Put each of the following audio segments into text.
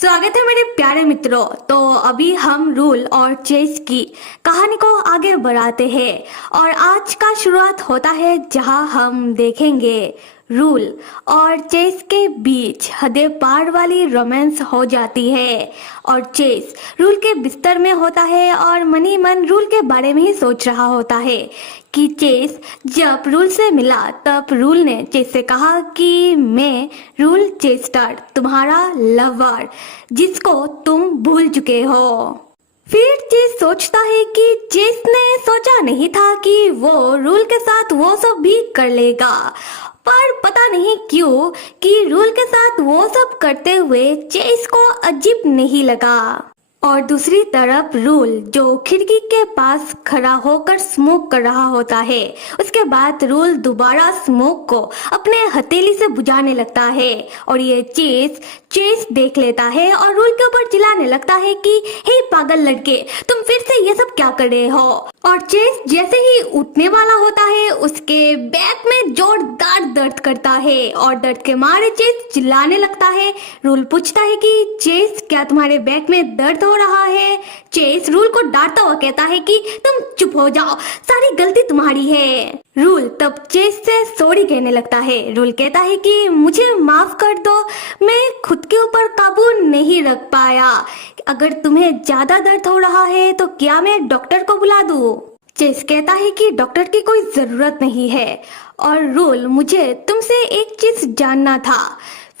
स्वागत है मेरे प्यारे मित्रों। तो अभी हम रूल और चेस की कहानी को आगे बढ़ाते हैं और आज का शुरुआत होता है जहां हम देखेंगे रूल और चेस के बीच हदें पार वाली रोमांस हो जाती है और चेस रूल के बिस्तर में होता है और मनी मन रूल के बारे में ही सोच रहा होता है कि चेस जब रूल से मिला तब रूल ने चेस से कहा कि मैं रूल चेस्टर तुम्हारा लवर जिसको तुम भूल चुके हो। फिर चेस सोचता है कि चेस ने सोचा नहीं था कि वो रूल के साथ वो सब भी कर लेगा, पर पता नहीं क्यों कि रूल के साथ वो सब करते हुए चेस को अजीब नहीं लगा। और दूसरी तरफ रूल जो खिड़की के पास खड़ा होकर स्मोक कर रहा होता है, उसके बाद रूल दोबारा स्मोक को अपने हथेली से बुझाने लगता है और ये चेस देख लेता है और रूल के ऊपर चिल्लाने लगता है कि हे पागल लड़के, तुम फिर से ये सब क्या कर रहे हो। और चेस जैसे ही उठने वाला होता है उसके बैक में जोरदार दर्द करता है और दर्द के मारे चेस चिल्लाने लगता है। रूल पूछता है कि चेस क्या तुम्हारे बैक में दर्द हो रहा है। चेस रूल को डांटता हुआ कहता है कि तुम चुप हो जाओ, सारी गलती तुम्हारी है। रूल तब चेस से सॉरी कहने लगता है। रूल कहता है कि मुझे माफ कर दो, मैं खुद के ऊपर काबू नहीं रख पाया। अगर तुम्हें ज्यादा दर्द हो रहा है तो क्या मैं डॉक्टर को बुला दूं? चेस कहता है कि डॉक्टर की कोई जरूरत नहीं है और रूल मुझे तुमसे एक चीज जानना था।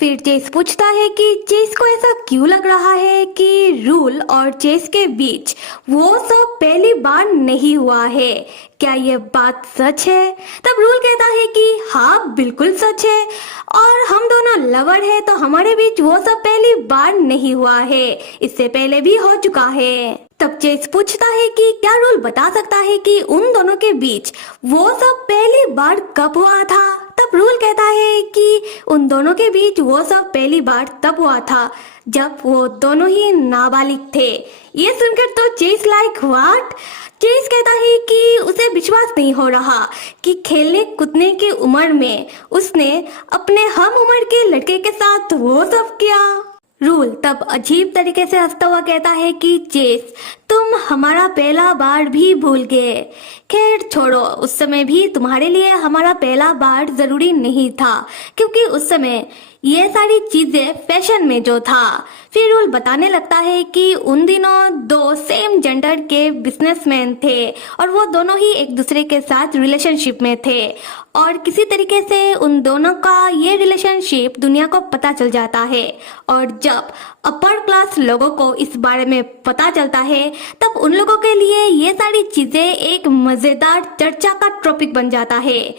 फिर चेस पूछता है कि चेस को ऐसा क्यों लग रहा है कि रूल और चेस के बीच वो सब पहली बार नहीं हुआ है, क्या ये बात सच है? तब रूल कहता है कि हाँ बिल्कुल सच है और हम दोनों लवर है तो हमारे बीच वो सब पहली बार नहीं हुआ है, इससे पहले भी हो चुका है। तब चेस पूछता है कि क्या रूल बता सकता है कि उन दोनों के बीच वो सब पहली बार कब हुआ था? तब रूल कहता है कि उन दोनों के बीच वो सब पहली बार तब हुआ था जब वो दोनों ही नाबालिग थे। ये सुनकर तो चेस लाइक व्हाट? चेस कहता है कि उसे विश्वास नहीं हो रहा कि खेलने कूदने की उम्र में उसने अपने हम उम्र के लड़के के साथ वो सब किया। रूल तब अजीब तरीके से हंसता हुआ कहता है कि चेस तुम हमारा पहला बार भी भूल गए। खैर छोड़ो, उस समय भी तुम्हारे लिए हमारा पहला बार जरूरी नहीं था क्योंकि उस समय ये सारी चीजें फैशन में जो था। फिर रूल बताने लगता है कि उन दिनों दो सेम जेंडर के बिजनेसमैन थे और वो दोनों ही एक दूसरे के साथ रिलेशनशिप में थे और किसी तरीके से उन दोनों का ये रिलेशनशिप दुनिया को पता चल जाता है और जब अपर क्लास लोगों को इस बारे में पता चलता है तब उन लोगों के लिए ये सारी चीजें एक मजेदार चर्चा का टॉपिक बन जाता है।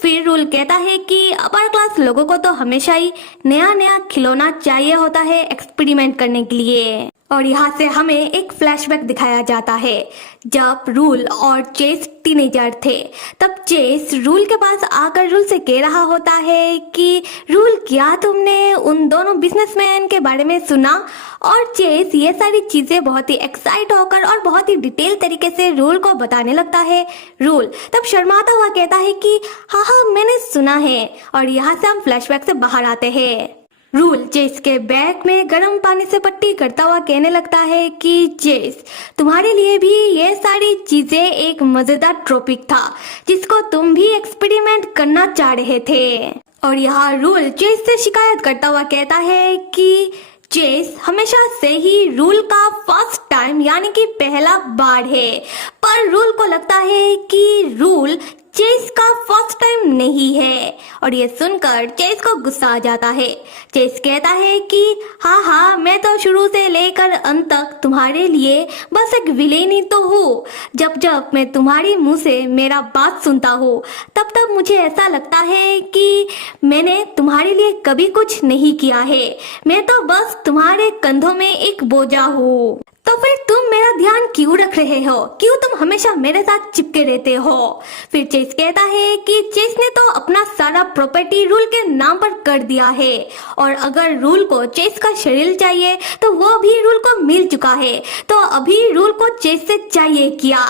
फिर रूल कहता है कि अपर क्लास लोगों को तो हमेशा ही नया नया खिलौना चाहिए होता है एक्सपेरिमेंट करने के लिए। और यहाँ से हमें एक फ्लैशबैक दिखाया जाता है जब रूल और चेस टीनेजर थे। तब चेस रूल के पास आकर रूल से कह रहा होता है कि रूल क्या तुमने उन दोनों बिजनेसमैन के बारे में सुना? और चेस ये सारी चीजें बहुत ही एक्साइट होकर और बहुत ही डिटेल तरीके से रूल को बताने लगता है। रूल तब शर्माता हुआ कहता है कि हाँ मैंने सुना है। और यहाँ से हम फ्लैशबैक से बाहर आते हैं। रूल चेस के बैग में गर्म पानी से पट्टी करता हुआ कहने लगता है कि चेस तुम्हारे लिए भी ये सारी चीजें एक मजेदार टॉपिक था जिसको तुम भी एक्सपेरिमेंट करना चाह रहे थे। और यहाँ रूल चेस से शिकायत करता हुआ कहता है कि चेस हमेशा से ही रूल का फर्स्ट टाइम यानी कि पहला बार है, पर रूल को लगता है कि रूल चेस का फर्स्ट टाइम नहीं है। और ये सुनकर चेस को गुस्सा आ जाता है। चेस कहता है कि हाँ मैं तो शुरू से लेकर अंत तक तुम्हारे लिए बस एक विलेन ही तो हूँ। जब जब मैं तुम्हारी मुंह से मेरा बात सुनता हूँ तब तब मुझे ऐसा लगता है कि मैंने तुम्हारे लिए कभी कुछ नहीं किया है, मैं तो बस तुम्हारे कंधों में एक बोझा हूँ। तो फिर तुम मेरा ध्यान क्यों रख रहे हो? क्यों तुम हमेशा मेरे साथ चिपके रहते हो? फिर चेस कहता है कि चेस ने तो अपना सारा प्रॉपर्टी रूल के नाम पर कर दिया है और अगर रूल को चेस का शरीर चाहिए तो वो भी रूल को मिल चुका है, तो अभी रूल को चेस से चाहिए क्या?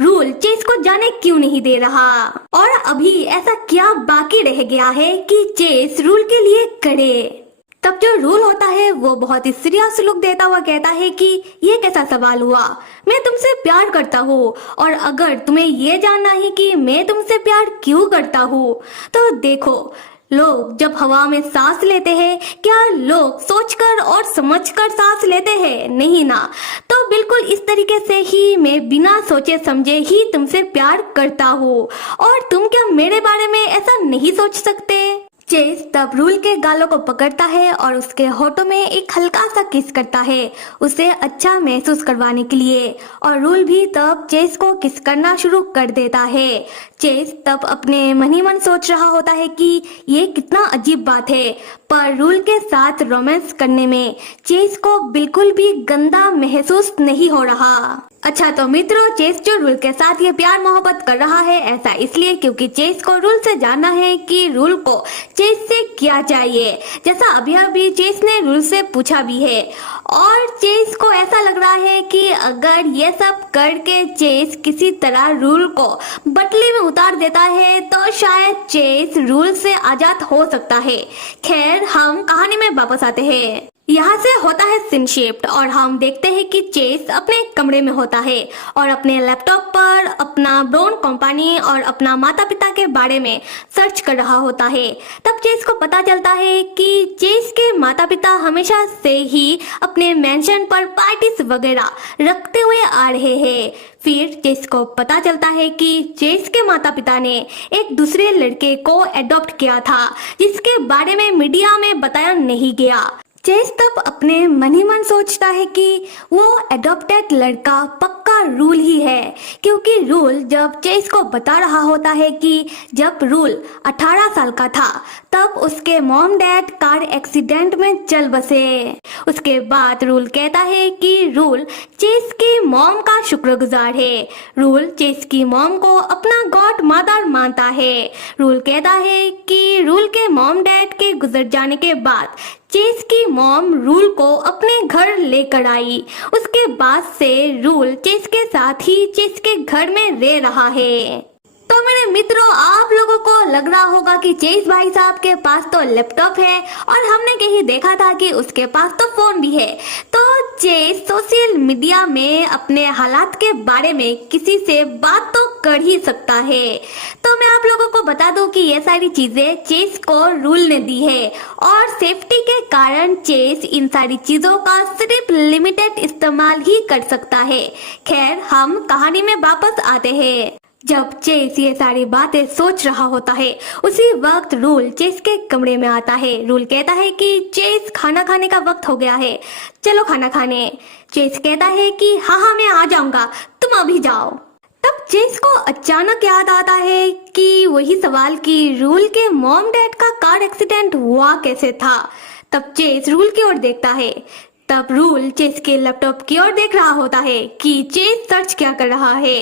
रूल चेस को जाने क्यों नहीं दे रहा? और अभी ऐसा क्या बाकी रह गया है कि चेस रूल के लिए करे? तब जो रूल होता है वो बहुत ही सीरियस लुक देता हुआ कहता है कि ये कैसा सवाल हुआ, मैं तुमसे प्यार करता हूँ और अगर तुम्हें ये जानना है कि मैं तुमसे प्यार क्यों करता हूँ तो देखो, लोग जब हवा में सांस लेते हैं क्या लोग सोचकर और समझकर सांस लेते हैं? नहीं ना। तो बिल्कुल इस तरीके से ही मैं बिना सोचे समझे ही तुमसे प्यार करता हूँ और तुम क्या मेरे बारे में ऐसा नहीं सोच सकते? चेस तब रूल के गालों को पकड़ता है और उसके होठों में एक हल्का सा किस करता है उसे अच्छा महसूस करवाने के लिए, और रूल भी तब चेस को किस करना शुरू कर देता है। चेस तब अपने मन ही मन सोच रहा होता है कि ये कितना अजीब बात है, पर रूल के साथ रोमांस करने में चेस को बिल्कुल भी गंदा महसूस नहीं हो रहा। अच्छा तो मित्रों, चेस जो रूल के साथ ये प्यार मोहब्बत कर रहा है ऐसा इसलिए क्योंकि चेस को रूल से जानना है कि रूल को चेस से क्या चाहिए, जैसा अभी चेस ने रूल से पूछा भी है। और चेस को ऐसा लग रहा है कि अगर ये सब करके चेस किसी तरह रूल को बटली में उतार देता है तो शायद चेस रूल से आजाद हो सकता है। खैर, हम कहानी में वापस आते हैं। यहाँ से होता है सीन शिफ्ट और हम देखते हैं कि चेस अपने कमरे में होता है और अपने लैपटॉप पर अपना ब्राउन कंपनी और अपना माता पिता के बारे में सर्च कर रहा होता है। तब चेस को पता चलता है कि चेस के माता पिता हमेशा से ही अपने मेंशन पर पार्टीज वगैरह रखते हुए आ रहे हैं। फिर चेस को पता चलता है कि चेस के माता पिता ने एक दूसरे लड़के को अडॉप्ट किया था जिसके बारे में मीडिया में बताया नहीं गया। चेस तब अपने मन ही मन सोचता है कि वो एडॉप्टेड लड़का पक्का रूल ही है, क्योंकि रूल जब चेस को बता रहा होता है कि जब रूल 18 साल का था तब उसके मॉम डैड कार एक्सीडेंट में चल बसे। उसके बाद रूल कहता है कि रूल चेस की मॉम का शुक्रगुजार है। रूल चेस की मॉम को अपना गॉड मदर मानता है। रूल कहता है कि रूल के मॉम डैड के गुजर जाने के बाद चेस की मॉम रूल को अपने घर लेकर आई। उसके बाद से रूल चेस के साथ ही चेस के घर में रह रहा है। तो मेरे मित्रों, आप लोगों को लग रहा होगा कि चेस भाई साहब के पास तो लैपटॉप है और हमने कहीं देखा था कि उसके पास तो फोन भी है। तो चेस सोशल मीडिया में अपने हालात के बारे में किसी से बात तो कर ही सकता है। तो मैं आप लोगों को बता दूं कि ये सारी चीजें चेस को रूल ने दी है और सेफ्टी के कारण चेस इन सारी चीजों का सिर्फ लिमिटेड इस्तेमाल ही कर सकता है। खैर, हम कहानी में वापस आते हैं। जब चेस ये सारी बातें सोच रहा होता है उसी वक्त रूल चेस के कमरे में आता है। रूल कहता है कि चेस, खाना खाने का वक्त हो गया है, चलो खाना खाने। चेस कहता है कि हाँ मैं आ जाऊंगा, तुम अभी जाओ। तब चेस को अचानक याद आता है कि वही सवाल कि रूल के मॉम डैड का कार एक्सीडेंट हुआ कैसे था। तब चेस रूल की ओर देखता है। तब रूल चेस के लैपटॉप की ओर देख रहा होता है कि चेस सर्च क्या कर रहा है।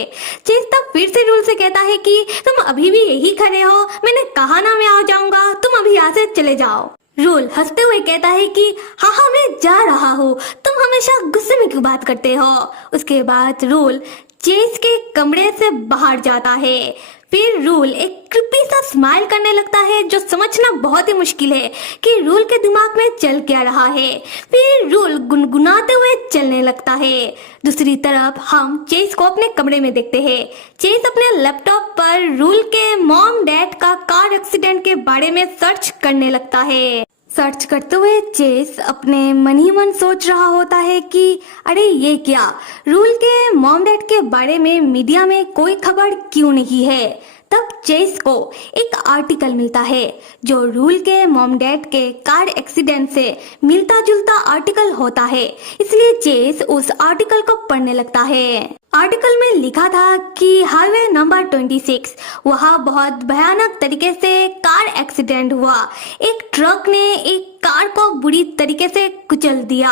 चेस तब फिर से रूल से कहता है कि तुम अभी भी यही खड़े हो, मैंने कहा ना मैं आ जाऊंगा, तुम अभी यहाँ से चले जाओ। रूल हंसते हुए कहता है कि हाँ मैं जा रहा हूँ, तुम हमेशा गुस्से में क्यों बात करते हो। उसके बाद रूल चेस के कमरे से बाहर जाता है। फिर रूल एक क्रिपी सा स्माइल करने लगता है जो समझना बहुत ही मुश्किल है कि रूल के दिमाग में चल क्या रहा है। फिर रूल गुनगुनाते हुए चलने लगता है। दूसरी तरफ हम चेस को अपने कमरे में देखते हैं। चेस अपने लैपटॉप पर रूल के मॉम डैड का कार एक्सीडेंट के बारे में सर्च करने लगता है। सर्च करते हुए चेस अपने मन ही मन सोच रहा होता है कि अरे ये क्या, रूल के मॉम डैड के बारे में मीडिया में कोई खबर क्यों नहीं है। तब चेस को एक आर्टिकल मिलता है जो रूल के मॉम डैड के कार एक्सीडेंट से मिलता जुलता आर्टिकल होता है, इसलिए चेस उस आर्टिकल को पढ़ने लगता है। आर्टिकल में लिखा था कि हाईवे नंबर 26 वहाँ बहुत भयानक तरीके से कार एक्सीडेंट हुआ। एक ट्रक ने एक कार को बुरी तरीके से कुचल दिया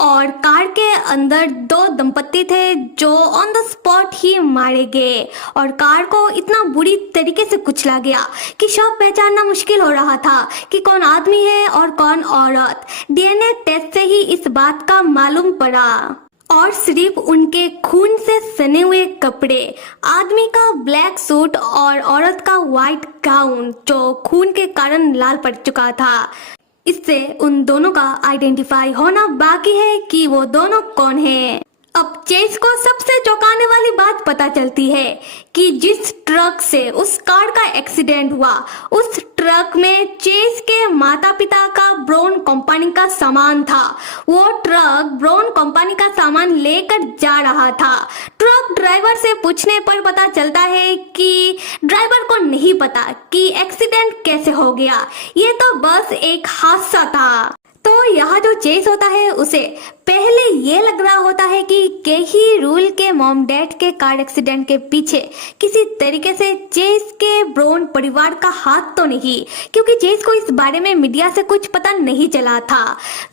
और कार के अंदर 2 दंपत्ति थे जो ऑन द स्पॉट ही मारे गए और कार को इतना बुरी तरीके से कुचला गया कि शव पहचानना मुश्किल हो रहा था कि कौन आदमी है और कौन औरत। डीएनए टेस्ट से ही इस बात का मालूम पड़ा और सिर्फ उनके खून से सने हुए कपड़े, आदमी का ब्लैक सूट और औरत का व्हाइट गाउन जो खून के कारण लाल पड़ चुका था। इससे उन दोनों का आइडेंटिफाई होना बाकी है कि वो दोनों कौन हैं। अब चेस को सबसे चौंकाने वाली बात पता चलती है कि जिस ट्रक से उस कार का एक्सीडेंट हुआ, उस ट्रक में चेस के माता पिता का ब्राउन कंपनी का सामान था। वो ट्रक ब्राउन कंपनी का सामान लेकर जा रहा था। ट्रक ड्राइवर से पूछने पर पता चलता है कि ड्राइवर को नहीं पता कि एक्सीडेंट कैसे हो गया, ये तो बस एक हादसा था। तो यहाँ जो चेस होता है उसे पहले ये लग रहा होता है कि कहीं रूल के मॉम डैड के कार एक्सीडेंट के पीछे किसी तरीके से चेस के ब्राउन परिवार का हाथ तो नहीं, क्योंकि चेस को इस बारे में मीडिया से कुछ पता नहीं चला था।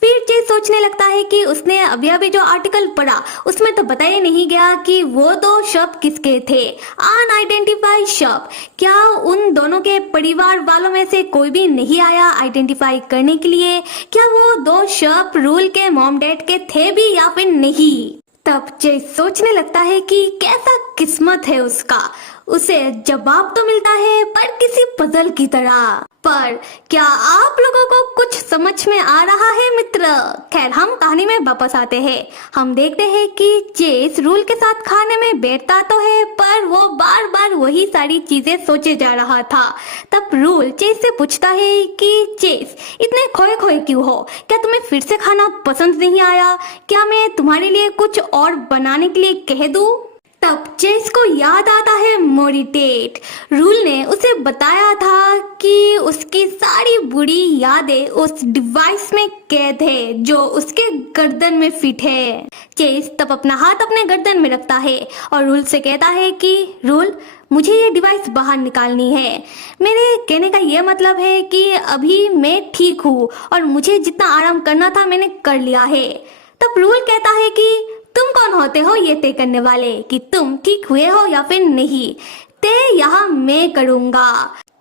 फिर चेस सोचने लगता है कि उसने अभी अभी जो आर्टिकल पढ़ा उसमें तो बताया नहीं गया कि वो दो शव किसके थे, अनआइडेंटिफाइड शव। क्या उन दोनों के परिवार वालों में से कोई भी नहीं आया आइडेंटिफाई करने के लिए? क्या वो दो शव रूल के मॉम डैड के थे भी या फिर नहीं? तब चेस सोचने लगता है कि कैसा किस्मत है उसका। उसे जवाब तो मिलता है पर किसी पजल की तरह। पर क्या आप लोगों को कुछ समझ में आ रहा है मित्र? खैर, हम कहानी में वापस आते हैं। हम देखते हैं कि चेस रूल के साथ खाने में बैठता तो है पर वो बार बार वही सारी चीजें सोचे जा रहा था। तब रूल चेस से पूछता है कि चेस, इतने खोए खोए क्यों हो? क्या तुम्हें फिर से खाना पसंद नहीं आया? क्या मैं तुम्हारे लिए कुछ और बनाने के लिए कह दूं? तब चेस को याद आता है मोरिटेट। रूल ने उसे बताया था कि उसकी सारी बुरी यादें उस डिवाइस में कैद है जो उसके गर्दन में फिट है। चेस तब अपना हाथ अपने गर्दन में रखता है और रूल से कहता है कि रूल, मुझे ये डिवाइस बाहर निकालनी है। मेरे कहने का ये मतलब है कि अभी मैं ठीक हूँ और मुझे जितना आराम करना था मैंने कर लिया है। तब रूल कहता है कि तुम कौन होते हो ये तय करने वाले कि तुम ठीक हुए हो या फिर नहीं? तय यहाँ मैं करूंगा।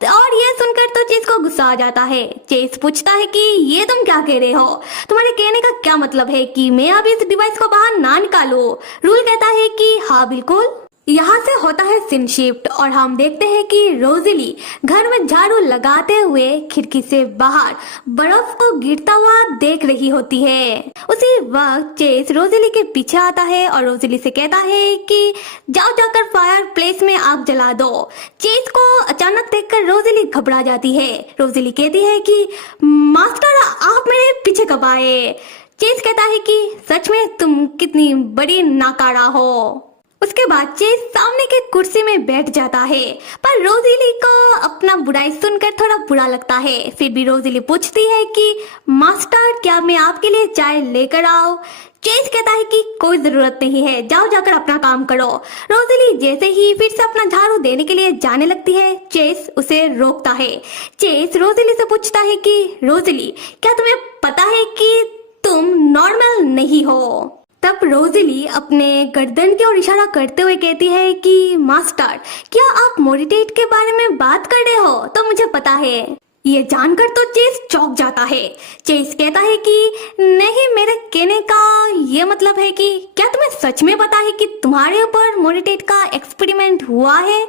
और ये सुनकर तो चेस को गुस्सा आ जाता है। चेस पूछता है कि ये तुम क्या कह रहे हो? तुम्हारे कहने का क्या मतलब है कि मैं अब इस डिवाइस को बाहर ना निकालूं? रूल कहता है कि हाँ बिल्कुल। यहाँ से होता है सीन शिफ्ट और हम देखते हैं कि रोजेली घर में झाड़ू लगाते हुए खिड़की से बाहर बर्फ को गिरता हुआ देख रही होती है। उसी वक्त चेस रोजेली के पीछे आता है और रोजेली से कहता है कि जाओ जाकर फायर प्लेस में आग जला दो। चेस को अचानक देखकर रोजेली घबरा जाती है। रोजेली कहती है कि मास्टर, आप मेरे पीछे कब आए? चेस कहता है कि सच में तुम कितनी बड़ी नाकारा हो। उसके बाद चेस सामने के कुर्सी में बैठ जाता है पर रोजेली को अपना बुराई सुनकर थोड़ा बुरा लगता है। फिर भी रोजेली पूछती है कि मास्टर, क्या मैं आपके लिए चाय लेकर आऊं? चेस कहता है कि कोई जरूरत नहीं है, जाओ जाकर अपना काम करो। रोजेली जैसे ही फिर से अपना झाड़ू देने के लिए जाने लगती है, चेस उसे रोकता है। चेस रोजेली से पूछता है कि रोजेली, क्या तुम्हें पता है कि तुम नॉर्मल नहीं हो? तब रोजेली अपने गर्दन की ओर इशारा करते हुए कहती है कि मास्टर, क्या आप मोरिटेट के बारे में बात कर रहे हो? तो मुझे पता है। ये जानकर तो चेस चौंक जाता है। चेस कहता है कि नहीं, मेरे कहने का ये मतलब है कि क्या तुम्हें सच में पता है कि तुम्हारे ऊपर मोरिटेट का एक्सपेरिमेंट हुआ है?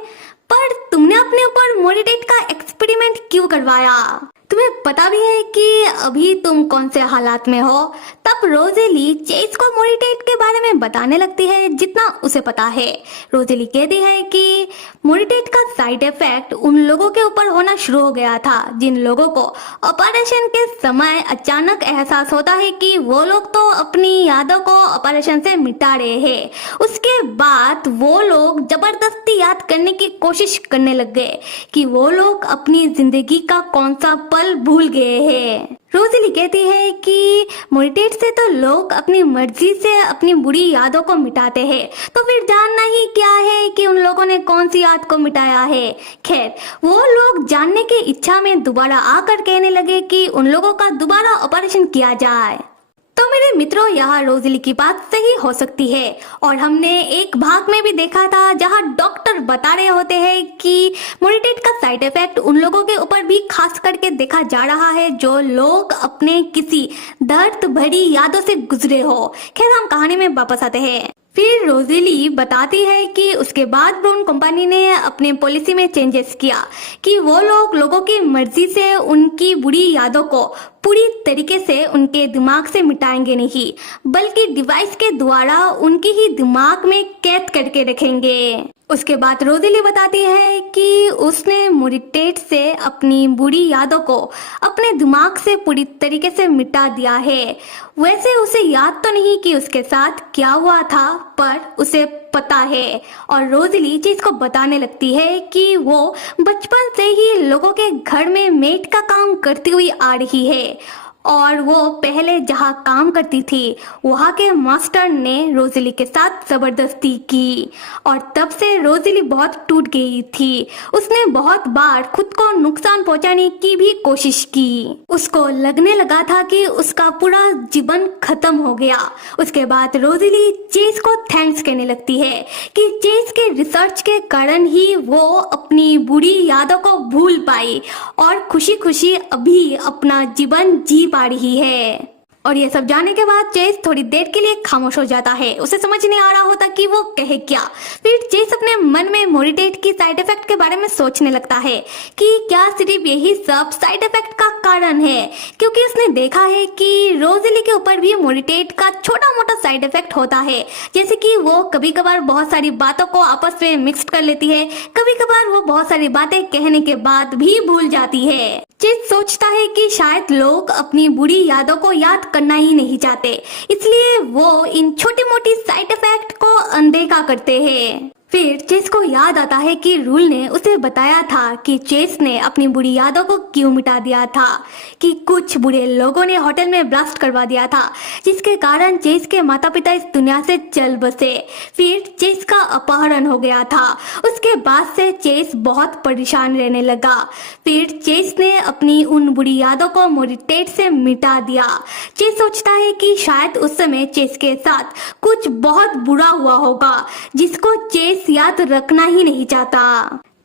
पर तुमने अपने ऊपर मोरिटेट का एक्सपेरिमेंट क्यों करवाया? तुम्हें पता भी है कि अभी तुम कौन से हालात में हो? तब रोजेली चेस को मोरिटेट के बारे में बताने लगती है जितना उसे पता है। रोजेली कहती है कि मोरिटेट का साइड इफेक्ट उन लोगों के ऊपर होना शुरू हो गया था जिन लोगों को ऑपरेशन के समय अचानक एहसास होता है कि वो लोग तो अपनी यादों को ऑपरेशन से मिटा रहे हैं। उसके बाद वो लोग जबरदस्ती याद करने की कोशिश करने लग गए कि वो लोग अपनी जिंदगी का कौन सा पल भूल गए हैं। रोजेली कहती है कि मोरिटेट से तो लोग अपनी मर्जी से अपनी बुरी यादों को मिटाते हैं, तो फिर जानना ही क्या है कि उन लोगों ने कौन सी याद को मिटाया है। खैर, वो लोग जानने की इच्छा में दोबारा आकर कहने लगे कि उन लोगों का दोबारा ऑपरेशन किया जाए। तो मेरे मित्रों, यहाँ रोजेली की बात सही हो सकती है और हमने एक भाग में भी देखा था जहाँ डॉक्टर बता रहे होते हैं कि मोरिटेट का साइड इफेक्ट उन लोगों के ऊपर भी खास करके देखा जा रहा है जो लोग अपने किसी दर्द भरी यादों से गुजरे हो। खैर, हम कहानी में वापस आते हैं। फिर रोजेली बताती है कि उसके बाद ब्राउन कंपनी ने अपने पॉलिसी में चेंजेस किया कि वो लोगों की मर्जी से उनकी बुरी यादों को पूरी तरीके से उनके दिमाग से मिटाएंगे नहीं, बल्कि डिवाइस के द्वारा उनकी ही दिमाग में कैद करके रखेंगे। उसके बाद रोजेली बताती है कि उसने मेडिटेट से अपनी बुरी यादों को अपने दिमाग से पूरी तरीके से मिटा दिया है। वैसे उसे याद तो नहीं कि उसके साथ क्या हुआ था, पर उसे पता है। और रोजेली चीज को बताने लगती है कि वो बचपन से ही लोगों के घर में मेड का काम करती हुई आ रही है और वो पहले जहाँ काम करती थी वहाँ के मास्टर ने रोजेली के साथ जबरदस्ती की और तब से रोजेली बहुत टूट गई थी। उसने बहुत बार खुद को नुकसान पहुंचाने की भी कोशिश की। उसको लगने लगा था कि उसका पूरा जीवन खत्म हो गया। उसके बाद रोजेली चेस को थैंक्स कहने लगती है कि चेस के रिसर्च के कारण ही वो अपनी बुरी यादों को भूल पाई और खुशी खुशी अभी अपना जीवन जी पा रही है। और ये सब जानने के बाद चेस थोड़ी देर के लिए खामोश हो जाता है। उसे समझ नहीं आ रहा होता कि वो कहे क्या। फिर चेस अपने मन में मेडिटेट की साइड इफेक्ट के बारे में सोचने लगता है कि क्या सिर्फ यही सब साइड इफेक्ट का कारण है, क्योंकि उसने देखा है कि रोजेली के ऊपर भी मेडिटेट का छोटा मोटा साइड इफेक्ट होता है, जैसे कि वो कभी कभार बहुत सारी बातों को आपस में मिक्स कर लेती है, कभी कभार वो बहुत सारी बातें कहने के बाद भी भूल जाती है। चेस सोचता है कि शायद लोग अपनी बुरी यादों को याद करना ही नहीं चाहते, इसलिए वो इन छोटी मोटी साइड इफेक्ट को अनदेखा करते हैं। फिर चेस को याद आता है कि रूल ने उसे बताया था कि चेस ने अपनी बुरी यादों को क्यों मिटा दिया था, कि कुछ बुरे लोगों ने होटल में ब्लास्ट करवा दिया था, जिसके कारण चेस के माता पिता इस दुनिया से चल बसे। फिर चेस का अपहरण हो गया था। उसके बाद से चेस बहुत परेशान रहने लगा। फिर चेस ने अपनी उन बुरी यादों को मेडिटेट से मिटा दिया। चेस सोचता है कि शायद उस समय चेस के साथ कुछ बहुत बुरा हुआ होगा जिसको चेस याद रखना ही नहीं चाहता।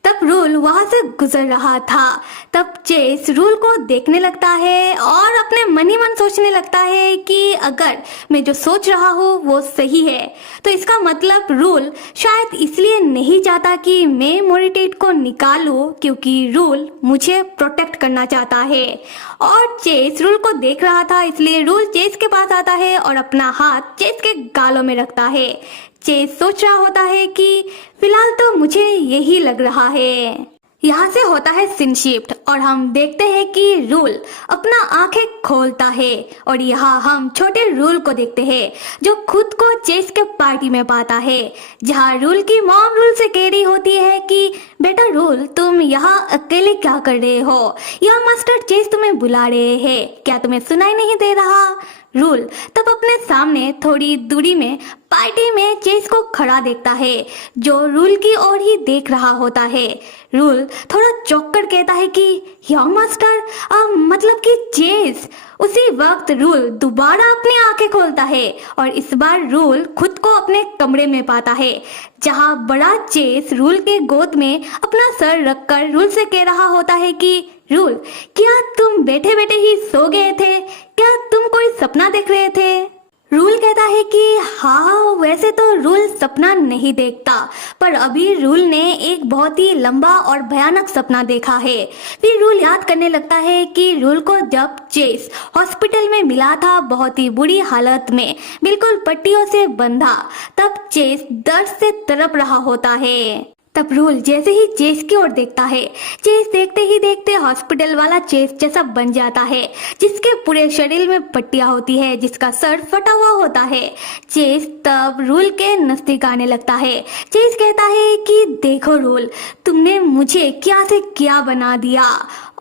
तब रूल वहां से गुजर रहा था। तब चेस रूल को देखने लगता है और अपने मन ही मन सोचने लगता है कि अगर मैं जो सोच रहा हूँ वो सही है तो इसका मतलब रूल शायद इसलिए नहीं चाहता कि मैं मेडिटेट को निकालूं, क्योंकि रूल मुझे प्रोटेक्ट करना चाहता है। और चेस रूल को देख रहा था, इसलिए रूल चेस के पास आता है और अपना हाथ चेस के गालों में रखता है। चेस सोच रहा होता है कि फिलहाल तो मुझे यही लग रहा है। यहाँ से होता है सीन शिफ्ट और हम देखते हैं कि रूल अपना आंखें खोलता है और यहाँ हम छोटे रूल को देखते हैं जो खुद को चेस के पार्टी में पाता है, जहाँ रूल की मॉम रूल से कह रही होती है कि बेटा रूल, तुम यहाँ अकेले क्या कर रहे हो, यहाँ मास्टर चेस तुम्हें बुला रहे हैं, क्या तुम्हें सुनाई नहीं दे रहा। रूल तब अपने सामने थोड़ी दूरी में पार्टी में चेस को खड़ा देखता है जो रूल की ओर ही देख रहा होता है। रूल थोड़ा चौंक कर कहता है कि यंग मास्टर, मतलब कि चेस। उसी वक्त रूल दोबारा अपनी आंखें खोलता है और इस बार रूल खुद को अपने कमरे में पाता है, जहां बड़ा चेस रूल के गोद में अपना सर रखकर रूल से कह रहा होता है कि रूल, क्या तुम बैठे बैठे ही सो गए थे, क्या तुम कोई सपना देख रहे थे। रूल कहता है कि हाँ, वैसे तो रूल सपना नहीं देखता, पर अभी रूल ने एक बहुत ही लंबा और भयानक सपना देखा है। फिर रूल याद करने लगता है कि रूल को जब चेस हॉस्पिटल में मिला था बहुत ही बुरी हालत में, बिल्कुल पट्टियों से बंधा, तब चेस दर्द से तड़प रहा होता है। तब रूल जैसे ही चेस की ओर देखता है, चेस देखते ही देखते हॉस्पिटल वाला चेस जैसा बन जाता है, जिसके पूरे शरीर में पट्टियां होती है, जिसका सर फटा हुआ होता है। चेस तब रूल के नजदीक आने लगता है। चेस कहता है कि देखो रूल, तुमने मुझे क्या से क्या बना दिया।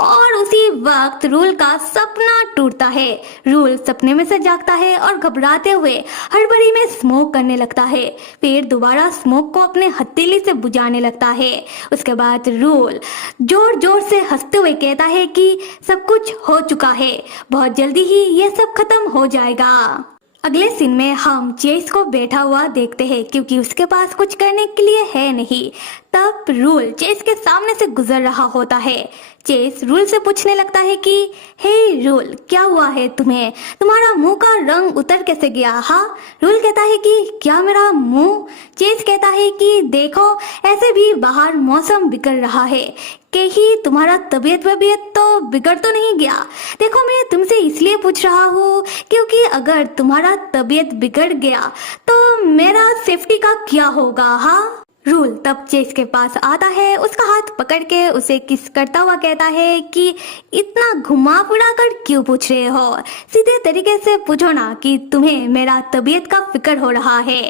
और उसी वक्त रूल का सपना टूटता है। रूल सपने में से जागता है और घबराते हुए हड़बड़ी में स्मोक करने लगता है। फिर दोबारा स्मोक को अपने हथेली से बुझाने लगता है। उसके बाद रूल जोर जोर से हंसते हुए कहता है कि सब कुछ हो चुका है, बहुत जल्दी ही ये सब खत्म हो जाएगा। अगले सीन में हम चेस को बैठा हुआ देखते हैं, क्योंकि उसके पास कुछ करने के लिए है नहीं। तब रूल चेस के सामने से गुजर रहा होता है। चेस रूल से पूछने लगता है कि हे रूल, क्या हुआ है तुम्हें? तुम्हारा मुंह का रंग उतर कैसे गया? हाँ। रूल कहता है कि क्या मेरा मुंह? चेस कहता है कि देखो, ऐसे भी बाहर मौसम बिगड़ रहा है, कहीं तुम्हारा तबीयत तो बिगड़ तो नहीं गया? देखो, मैं तुमसे इसलिए पूछ रहा हूँ क्योंकि अगर तुम्हारा तबीयत बिगड़ गया तो मेरा सेफ्टी का क्या होगा? हाँ। रूल तब चेस के पास आता है, उसका हाथ पकड़ के उसे किस करता हुआ कहता है कि इतना घुमा फिरा कर क्यों पूछ रहे हो? सीधे तरीके से पूछो ना कि तुम्हें मेरा तबीयत का फिक्र हो रहा है।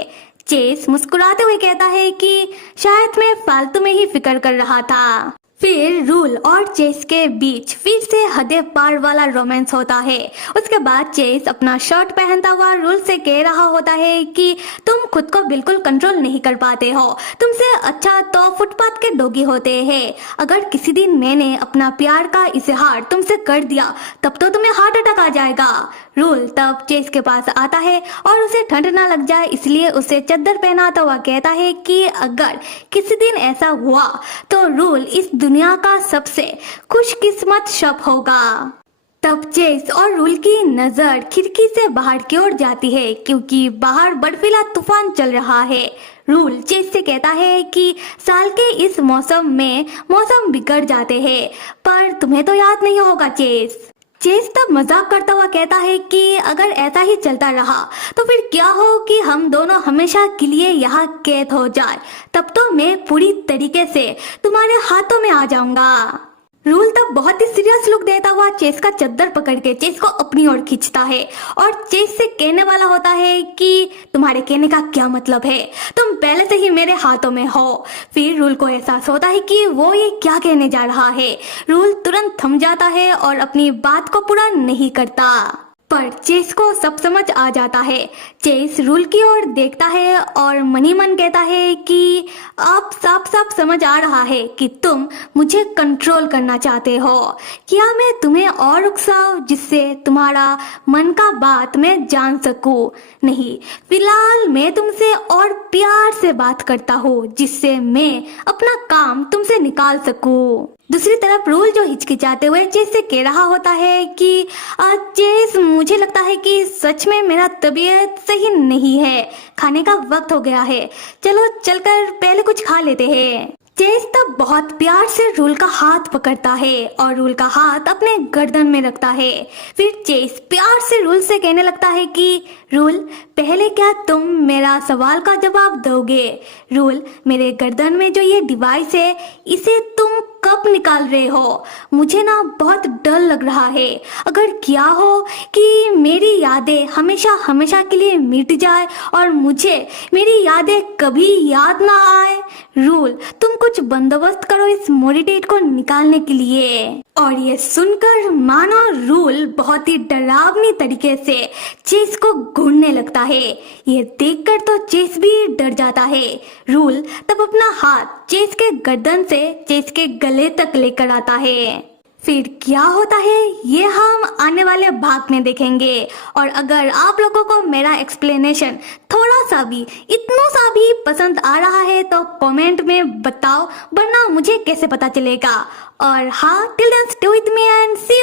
चेस मुस्कुराते हुए कहता है कि शायद मैं फालतू में ही फिक्र कर रहा था। फिर रूल और चेस के बीच फिर से हदे पार वाला रोमांस होता है। उसके बाद चेस अपना शर्ट पहनता हुआ रूल से कह रहा होता है कि तुम खुद को बिल्कुल कंट्रोल नहीं कर पाते हो, तुमसे अच्छा तो फुटपाथ के डॉगी होते हैं। अगर किसी दिन मैंने अपना प्यार का इजहार तुमसे कर दिया तब तो तुम्हें हार्ट अटैक आ जाएगा। रूल तब चेस के पास आता है और उसे ठंड ना लग जाए इसलिए उसे चद्दर पहनाता हुआ कहता है कि अगर किसी दिन ऐसा हुआ तो रूल इस दुनिया का सबसे खुशकिस्मत शख्स होगा। तब चेस और रूल की नजर खिड़की से बाहर की ओर जाती है क्योंकि बाहर बर्फीला तूफान चल रहा है। रूल चेस से कहता है कि साल के इस मौसम में मौसम बिगड़ जाते हैं, पर तुम्हें तो याद नहीं होगा चेस। चेस तब मजाक करता हुआ कहता है कि अगर ऐसा ही चलता रहा तो फिर क्या हो कि हम दोनों हमेशा के लिए यहाँ कैद हो जाए, तब तो मैं पूरी तरीके से तुम्हारे हाथों में आ जाऊंगा। रूल तब बहुत ही सीरियस लुक देता हुआ चेस का चद्दर पकड़ के चेस को अपनी ओर खींचता है और चेस से कहने वाला होता है कि तुम्हारे कहने का क्या मतलब है, तुम पहले से ही मेरे हाथों में हो। फिर रूल को एहसास होता है कि वो ये क्या कहने जा रहा है। रूल तुरंत थम जाता है और अपनी बात को पूरा नहीं करता, पर चेस को सब समझ आ जाता है। चेस रूल की ओर देखता है और मनी मन कहता है कि अब साफ साफ समझ आ रहा है कि तुम मुझे कंट्रोल करना चाहते हो। क्या मैं तुम्हें और उकसाऊं जिससे तुम्हारा मन का बात मैं जान सकूं? नहीं, फिलहाल मैं तुमसे और प्यार से बात करता हूँ जिससे मैं अपना काम तुमसे निकाल सकूं। दूसरी तरफ रूल जो हिचकिचाते हुए चेस से कह रहा होता है कि चेस, मुझे लगता है कि सच में मेरा तबीयत सही नहीं है, खाने का वक्त हो गया है, चलो चलकर पहले कुछ खा लेते हैं। चेस तब बहुत प्यार से रूल का हाथ पकड़ता है और रूल का हाथ अपने गर्दन में रखता है। फिर चेस प्यार से रूल से कहने लगता है कि रूल, पहले क्या तुम मेरा सवाल का जवाब दोगे? रूल, मेरे गर्दन में जो ये डिवाइस है इसे तुम कब निकाल रहे हो? मुझे ना बहुत डर लग रहा है, अगर क्या हो कि मेरी यादें हमेशा हमेशा के लिए मिट जाए और मुझे मेरी यादें कभी याद ना आए। रूल, तुम कुछ बंदोबस्त करो इस मोरिटेट को निकालने के लिए। और ये सुनकर मानो रूल बहुत ही डरावनी तरीके से चेस को घूरने लगता है। ये देखकर तो चेस भी डर जाता है। रूल तब अपना हाथ चेस के गर्दन से चेस के गले तक लेकर आता है। फिर क्या होता है ये हम आने वाले भाग में देखेंगे। और अगर आप लोगों को मेरा एक्सप्लेनेशन थोड़ा सा भी, इतना सा भी पसंद आ रहा है तो कमेंट में बताओ, वरना मुझे कैसे पता चलेगा। और हाँ, till then stay with me and see you.